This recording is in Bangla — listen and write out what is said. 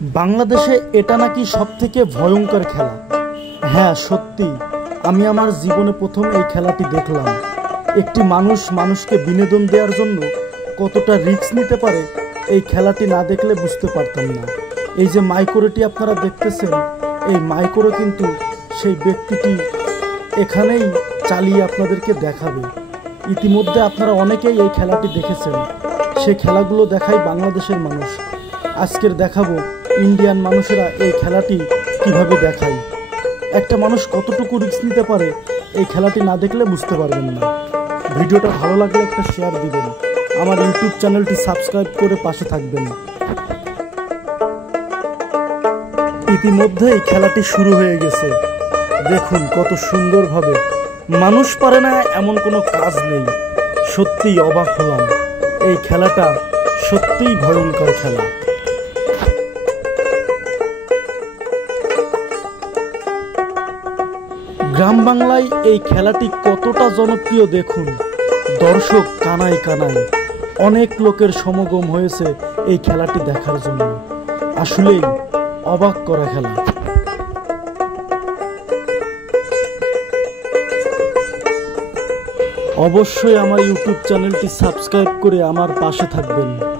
বাংলাদেশে এটা নাকি সবথেকে ভয়ঙ্কর খেলা। হ্যাঁ সত্যি, আমি আমার জীবনে প্রথম এই খেলাটি দেখলাম। একটি মানুষকে বিনোদন দেওয়ার জন্য কতটা রিস্ক নিতে পারে এই খেলাটি না দেখলে বুঝতে পারতাম না। এই যে মাইক্রোটি আপনারা দেখতেছেন, এই মাইক্রো কিন্তু সেই ব্যক্তিটি এখানেই চালিয়ে আপনাদেরকে দেখাবে। ইতিমধ্যে আপনারা অনেকেই এই খেলাটি দেখেছেন। সেই খেলাগুলো দেখায় বাংলাদেশের মানুষ। আজকের দেখাবো ইন্ডিয়ান মানুষেরা এই খেলাটি কিভাবে দেখায়। একটা মানুষ কতটুকু রিস্ক নিতে পারে এই খেলাটি না দেখলে বুঝতে পারবেন না। ভিডিওটা ভালো লাগলে একটা শেয়ার দিবেন, আমার ইউটিউব চ্যানেলটি সাবস্ক্রাইব করে পাশে থাকবেন। ইতিমধ্যেই খেলাটি শুরু হয়ে গেছে। দেখুন কত সুন্দরভাবে। মানুষ পারে না এমন কোনো কাজ নেই। সত্যিই অবাক হলাম। এই খেলাটা সত্যিই ভয়ঙ্কর খেলা। গ্রাম বাংলায় এই খেলাটি কতটা জনপ্রিয় দেখুন। দর্শক কানায় কানায়, অনেক লোকের সমাগম হয়েছে এই খেলাটি দেখার জন্য। আসলেই অবাক করা খেলা। অবশ্যই আমার ইউটিউব চ্যানেলটি সাবস্ক্রাইব করে আমার পাশে থাকবেন।